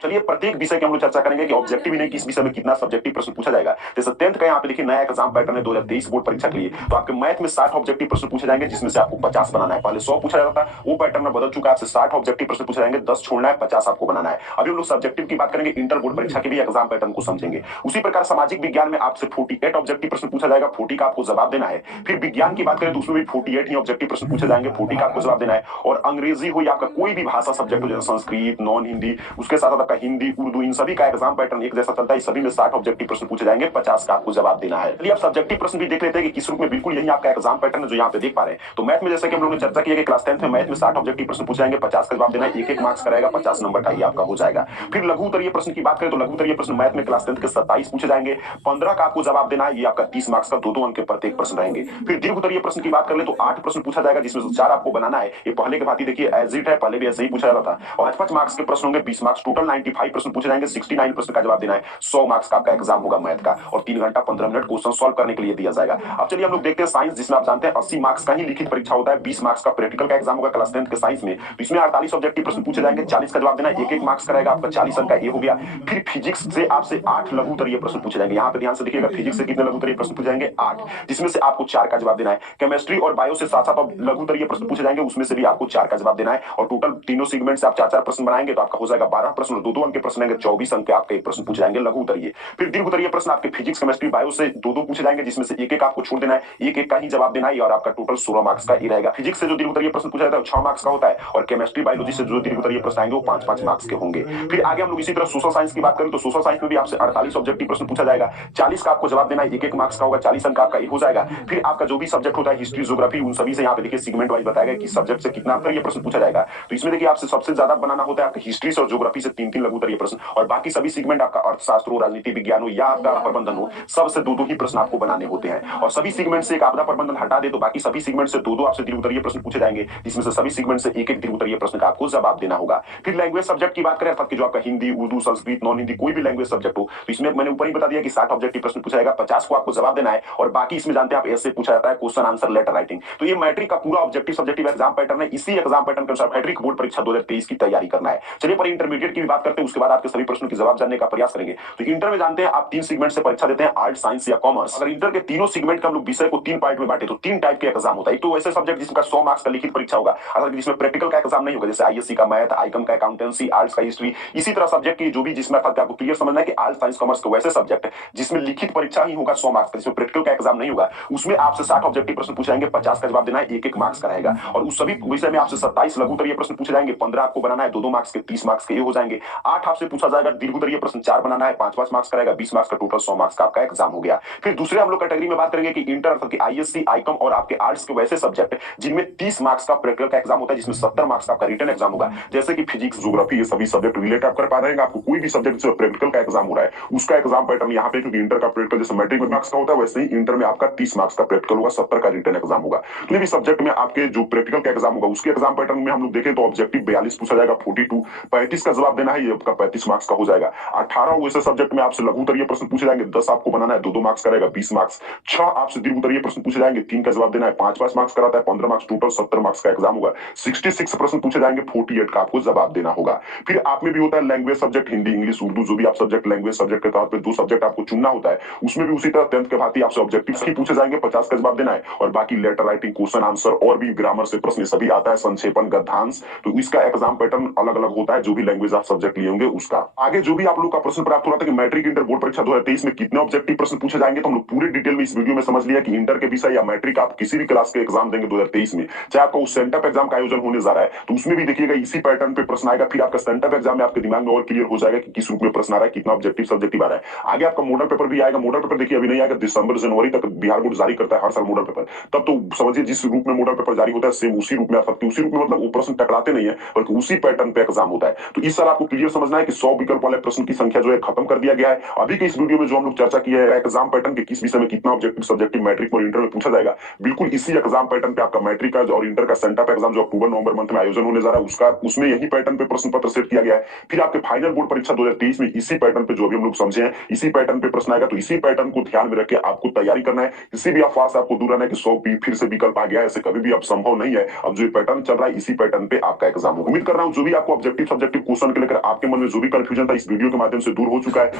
चलिए प्रत्येक विषय की हम लोग चर्चा करेंगे कि ऑब्जेक्टिव ही नहीं किस विषय में कितना सब्जेक्टिव प्रश्न पूछा जाएगा। जैसे 10th का यहाँ पे देखिए नया एग्जाम पैटर्न है 2023 बोर्ड परीक्षा के लिए, तो आपके मैथ में 60 ऑब्जेक्टिव प्रश्न पूछे जाएंगे जिसमें से आपको 50 बनाना है। पहले 100 पूछा जाता था, वो पैटर्न में बदल चुका है, आपसे 60 ऑब्जेक्टिव प्रश्न पूछे जाएंगे, 10 छोड़ना है, 50 आपको बनाना है। अभी हम लोग सब्जेक्टिव की बात करेंगे, इंटर बोर्ड परीक्षा के भी एग्जाम पैटर्न को समझेंगे। उसी प्रकार सामाजिक विज्ञान में आपसे 48 ऑब्जेक्टिव प्रश्न पूछा जाएगा, 40 का आपको जवाब देना है। फिर विज्ञान की बात करें तो उसमें भी 48 ही ऑब्जेक्टिव प्रश्न पूछे जाएंगे, 40 का आपको जवाब देना है। और अंग्रेजी हो या आपका कोई भी भाषा सब्जेक्ट हो, जैसे संस्कृत, नॉन हिंदी, उसके साथ साथ आपका हिंदी, उर्दू, इन सभी का एग्जाम पैटर्न एक जैसा चलता है। सभी में 60 ऑब्जेक्टिव प्रश्न पूछे जाएंगे, 50 का आपको जवाब देना है। चलिए अब सब्जेक्टिव प्रश्न भी देख लेते हैं कि किस रूप में। बिल्कुल यही आपका एग्जाम पैटर्न है जो यहाँ पे देख पा रहे हैं। तो मैथ में जैसे कि हम लोगों ने चर्चा की है कि क्लास 10th में मैथ में 60 ऑब्जेक्टिव प्रश्न पूछे जाएंगे, 50 का जवाब देना है, एक मार्क्स कराएगा, 50 नंबर का ही आपका हो जाएगा। फिर लघु उत्तरीय प्रश्न की बात करें तो लघु उत्तरीय प्रश्न मैथ में क्लास 10th के 27 पूछे जाएंगे, 15 का आपको जवाब देना है, ये आपका 30 मार्क्स का 2-2 अंक के प्रत्येक प्रश्न रहेंगे। फिर दीर्घ उत्तरीय प्रश्न की बात कर ले तो 8 प्रश्न पूछा जाएगा जिसमें से 4 आपको बनाना है। ये पहले के भांति देखिए एज इट है, पहले भी ऐसे ही पूछा जाता था। और 5 मार्क्स के प्रश्न होंगे, 20 मार्क्स, टोटल 95 प्रश्न पूछे जाएंगे, 69 प्रश्न का जवाब देना है, 100 मार्क्स का आपका एग्जाम होगा मैथ का। और 3 घंटा 15 मिनट क्वेश्चन सॉल्व करने के लिए दिया जाएगा। अब चलिए हम लोग देखते हैं साइंस, जिसमें आप जानते हैं 80 मार्क्स का ही लिखित परीक्षा होता है, 20 मार्क्स का प्रैक्टिकल का एग्जाम होगा क्लास 10th के साइंस में। तो इसमें 48 ऑब्जेक्टिव प्रश्न पूछे जाएंगे, 40 का जवाब देना है, एक मार्क्स कराएगा आपका, 40 अंक का ये हो गया। फिर फिजिक्स से आपसे 8 लघु उत्तरीय प्रश्न पूछे जाएंगे। यहाँ पे ध्यान से देखिएगा, फिजिक्स से कितने लघु उत्तरीय प्रश्न पूछे जाएंगे, 8, जिसमें से आपको 4 का जवाब देना है। केमिस्ट्री और बायो से 7-7 लघु उत्तरीय प्रश्न पूछे जाएंगे, उसमें से भी आपको 4 का जवाब देना है। और टोटल तीनों सेगमेंट से आप 4-4 प्रश्न बनाएंगे तो आपका हो जाएगा 12 प्रश्न, और 2-2 अंक के प्रश्न आएंगे, 24 अंक के आपके एक प्रश्न पूछे जाएंगे लघु उत्तरीय। फिर दीर्घ उत्तरीय प्रश्न आपके फिजिक्स, केमिस्ट्री, बायो से 2-2 पूछे जाएंगे, जिसमें से एक आपको छोड़ देना है, एक का ही जवाब देना है, और आपका टोटल 16 मार्क्स का ही रहेगा। फिजिक्स से जो दीर्घ उत्तरीय प्रश्न पूछा जाता है 6 मार्क्स का होता है, और केमिस्ट्री बायोलॉजी से जो दीर्घ उत्तरीय प्रश्न आएंगे वो 5-5 मार्क्स के होंगे। फिर आगे हम लोग इसी तरह सोशल साइंस की बात करें तो सोशल साइंस में भी आपसे 48 ऑब्जेक्टिव प्रश्न पूछा जाएगा, 40 का आपको जवाब देना है, एक मार्क्स का होगा, 40 अंक आपका हो जाएगा। फिर आपका जो भी सब्जेक्ट होता है, हिस्ट्री, ज्योग्राफी, उन सभी से यहाँ पे देखिए सेगमेंट वाइज बताया गया कि सब्जेक्ट से कितना उत्तरीय प्रश्न पूछा जाएगा। तो इसमें देखिए आपसे सबसे ज्यादा बनाना होता है आपका हिस्ट्री से और ज्योग्राफी से 3-3 लघु उत्तरीय प्रश्न, और बाकी सभी सेगमेंट आपका अर्थशास्त्र हो, राजनीति विज्ञान हो या आपका प्रबंधन हो, सबसे 2-2 ही प्रश्न आपको बनाने होते हैं। और सभी सेगमेंट से एक आपदा प्रबंधन हटा दे तो बाकी सभी सेगमेंट से 2-2 आपसे दीर्घ उत्तरीय प्रश्न पूछे जाएंगे, जिसमें से सभी सेगमेंट से एक दीर्घ उत्तरीय प्रश्न का आपको जवाब देना होगा। फिर लैंग्वेज सब्जेक्ट की बात करें, अर्थात कि जो आपका हिंदी, उर्दू, संस्कृत, नॉन हिंदी, कोई भी लैंग्वेज सब्जेक्ट हो, तो इसमें मैंने ऊपर ही बता दिया कि 60 ऑब्जेक्टिव प्रश्न पूछा जाएगा, 50 को आपको जवाब देना है, और बाकी इसमें जानते हैं आप ऐसे पूछा जाता है क्वेश्चन आंसर लेटर राइटिंग। तो ये मैट्रिक का पूरा ऑब्जेक्टिव सब्जेक्टिव एग्जाम पैटर्न है। इसी एग्जाम पैटर्न के अनुसार मैट्रिक बोर्ड परीक्षा 2023 की तैयारी करना है। चलिए पर इंटरमीडिएट की भी बात करते हैं, उसके बाद आपके सभी प्रश्नों के जवाब जानने का प्रयास करेंगे। तो इंटर में जानते हैं आप 3 सेगमेंट से परीक्षा देते हैं, आर्ट, साइंस या कॉमर्स। अगर इंटर के तीनों सेगमेंट का हम लोग विषय को 3 पार्ट में बांटे तो 3 टाइप के एग्जाम होता है। एक तो ऐसे सब्जेक्ट जिसका 100 मार्क्स का लिखित परीक्षा होगा, अगर जिसमें प्रैक्टिकल का एग्जाम नहीं होगा, जैसे आईएससी का मैथ, आईकॉम का अकाउंटेंसी, आर्ट्स का हिस्ट्री। इसी तरह सब्जेक्ट की जो भी जिसमें आपको क्लियर समझना है कि आर्ट, साइंस, कॉमर्स के वैसे सब्जेक्ट जिसमें लिखित परीक्षा ही होगा 100 मार्क्स का, जिसमें प्रैक्टिकल का एग्जाम नहीं होगा, उसमें आपसे 60 ऑब्जेक्टिव प्रश्न पूछे जाएंगे, 50 का जवाब देना है, एक मार्क्स का रहेगा। और उस सभी विषय में आपसे 27 लघु उत्तरीय प्रश्न पूछे जाएंगे, 15 आपको बनाना है, 2-2 मार्क्स के, 30 मार्क्स के ये हो जाएंगे। 8 आपसे पूछा जाएगा दीर्घ उत्तरीय प्रश्न, 4 बनाना है, 5-5 मार्क्स का रहेगा, 20 मार्क्स का, टोटल 100 मार्क्स का आपका एग्जाम हो गया। फिर दूसरे हम लोग कैटेगरी में बात करेंगे कि इंटर अर्थात कि आईएससी, आईकॉम और आपके आर्ट्स के वैसे सब्जेक्ट जिनमें 30 मार्क्स का प्रैक्टिकल का एग्जाम होता है, जिसमें 70 मार्क्स का आपका रिटन एग्जाम होगा, जैसे कि फिजिक्स, ज्योग्राफी, ये सभी सब्जेक्ट रिलेट आप कर पा रहे हैं। आपको कोई भी सब्जेक्ट से प्रैक्टिकल का एग्जाम हो रहा है उसका एग्जाम पैटर्न यहाँ पे, क्योंकि इंटर का प्रैक्टिकल जैसे मैट्रिक में मार्क्स का होता है, वैसे ही इंटर में आपका 30 मार्क्स का प्रैक्टिकल होगा, 70 का रिटन एग्जाम होगा। तो भी सब्जेक्ट में आपके जो प्रैक्टिकल का एग्जाम होगा उसके एग्जाम पैटर्न में हम लोग देखें तो ऑब्जेक्टिव 42 पूछा जाएगा, 42, 35 का जवाब देना है, ये आपका 35 मार्क्स का हो जाएगा। 18 वैसे सब्जेक्ट में आपसे लघु उत्तरीय प्रश्न पूछे जाएंगे, 10 आपको बनाना है, 2-2 मार्क्स का रहेगा, 20 मार्क्स। 6 आपसे दीर्घ उत्तरीय प्रश्न पूछे जाएंगे, 3 का जवाब देना है, 5-5 मार्क्स का रहता है, 15 मार्क्स, टोटल 70 मार्क्स का एग्जाम होगा। 66 प्रश्न पूछे जाएंगे, 48 का आपको जवाब देना होगा। फिर आप में भी होता है language subject, Hindi, English, Urdu, जो भी आप सब्जेक्ट लैंग्वेज सब्जेक्ट के तौर पर 2 सब्जेक्ट आपको चुनना होता है, उसमें भी उसी तरह 10th के भांति आपसे ऑब्जेक्टिव्स ही पूछे जाएंगे, 50 का जवाब देना है, और बाकी लेटर राइटिंग, क्वेश्चन आंसर और भी ग्रामर से प्रश्न सभी आता है, संक्षेपण, गद्यांश। तो इसका एग्जाम पैटर्न अलग अलग होता है, जो भी लैंग्वेज आप सब्जेक्ट लिए होंगे उसका। आगे जो भी आप लोग का प्रश्न प्राप्त हो रहा था कि मैट्रिक इंटर बोर्ड परीक्षा 2023 में कितने ऑब्जेक्टिव प्रश्न पूछे जाएंगे, तो हम लोग पूरे डिटेल में इस वीडियो में समझ लिया कि इंटर के विषय या मैट्रिक आप किसी भी क्लास के एग्जाम देंगे 2023 में, चाहे आपका उस सेंटअप एग्जाम का आयोजन होने जा रहा है, तो उसमें भी देखिएगा इसी पैटर्न पे प्रश्न आएगा। फिर आपका सेंटअप एग्जाम में आपके दिमाग में और क्लियर हो जाएगा कि किस रूप में प्रश्न आ रहा है, कितना ऑब्जेक्टिव सब्जेक्टिव आ रहा है। आगे आपका मॉडल पेपर भी आएगा। मॉडल पेपर देखिए अभी नहीं आएगा, दिसंबर जनवरी तक बिहार बोर्ड जारी करता है हर साल मॉडल पेपर। तब तो समझिए जिस रूप में मॉडल पेपर जारी होता है सेम उसी रूप में आ सकती है। उसी रूप में मतलब वो प्रश्न टकराते नहीं है, बल्कि उसी पैटर्न पे एग्जाम होता है। तो इस साल आपको क्लियर समझना है कि 100 विकल्प वाले प्रश्न की संख्या जो है खत्म कर दिया गया है। अभी के इस वीडियो में जो हम लोग चर्चा की है एग्जाम पैटर्न के किस विषय में कितना ऑब्जेक्टिव सब्जेक्टिव मैट्रिक और इंटर में पूछा जाएगा, बिल्कुल इसी एग्जाम पैटर्न पे आपका मैट्रिक का और इंटर का सेंटअप एग्जाम जो अक्टूबर नवंबर मंथ में आयोजन होने जा रहा है उसका, उसमें यही पैटर्न पे प्रश्न पत्र सेट किया गया है। फिर आपके फाइनल बोर्ड परीक्षा 2023 में इसी पैटर्न पे जो अभी हम लोग समझे हैं इसी पैटर्न पे प्रश्न आएगा। तो इसी पैटर्न को ध्यान में रख के आपको तैयारी करना है। किसी भी अफवाह से आपको दूर रहना है कि 100 फिर से विकल्प आ गया है, ऐसे कभी भी अब संभव नहीं है। अब जो पैटर्न चल रहा है इसी पैटर्न पे आपका एग्जाम होगा। उम्मीद कर रहा हूं जो भी आपको ऑब्जेक्टिव सब्जेक्टिव क्वेश्चन के लेकर आपके मन में जो भी कंफ्यूजन था इस वीडियो के माध्यम से दूर हो चुका है।